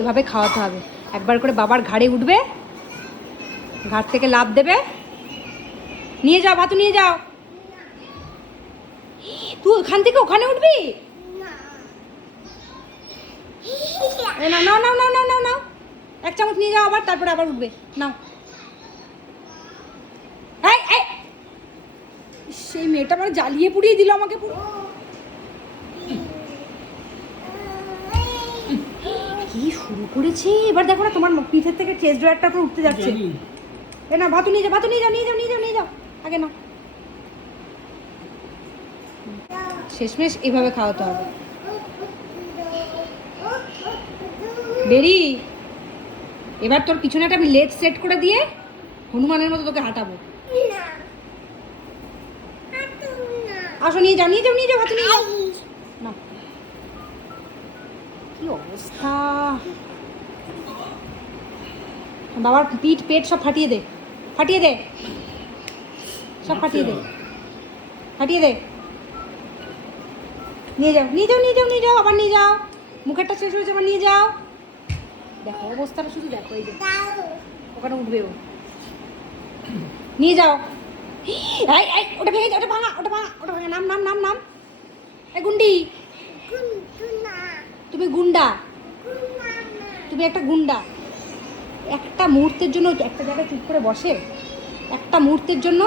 এভাবে খাওয়াতে হবে। একবার করে বাবার ঘাড়ে উঠবে, ঘাড় থেকে লাফ দেবে। নিয়ে যাও ভাতু, নিয়ে যাও। তুই ওখান থেকে ওখানে উঠবি? নাও নাও নাও নাও নাও নাও নাও, এক চামচ নিয়ে যাও আবার, তারপরে আবার উঠবে। নাও। সেই মেয়েটা আমার জ্বালিয়ে পুড়িয়ে দিল আমাকে পুরো। কি শুরু করেছে এবার দেখো না, তোমার পিঠের থেকে চেস্ট ড্রয়ারটা পুরো উঠতে যাচ্ছে। এ না ভাতু নিয়ে যাও, ভাতু নিয়ে যাও, নিয়ে যাও, নিয়ে যাও, নিয়ে যাও আগে না। শেষমেশ এভাবে খাওয়াতে হবে। বেরি, এবার তোর পিছনেটা আমি লেট সেট করে দিয়ে হনুমানের মতো তোকে হাঁটাবো। আসো, নিয়ে যাও, নিয়ে যাও, নিয়ে যাও, ভাতু নিয়ে যাও। না, কি অবস্থা! বাবার পিঠ পেট সব ফাটিয়ে দে, ফাটিয়ে দে, সব ফাটিয়ে দে, ফাটিয়ে দে। নিয়ে যাও, নিয়ে যাও, নিয়ে যাও, নিয়ে যাও, আবার নিয়ে যাও। মুখেরটা শেষ হয়েছে, আবার নিয়ে যাও। দেখো অবস্থাটা শুধু দেখো, এই যে ওখানে উঠবে ও। নিয়ে যাও। ওটা ভেঙে যাও, ওটা ভাঙা, ওটা ভাঙা, ওটা ভাঙা। নাম নাম নাম নাম। এই গুন্ডি, তুমি গুন্ডা, তুমি একটা গুন্ডা। একটা মুহূর্তের জন্য একটা জায়গায় চুপ করে বসে, একটা মুহূর্তের জন্য।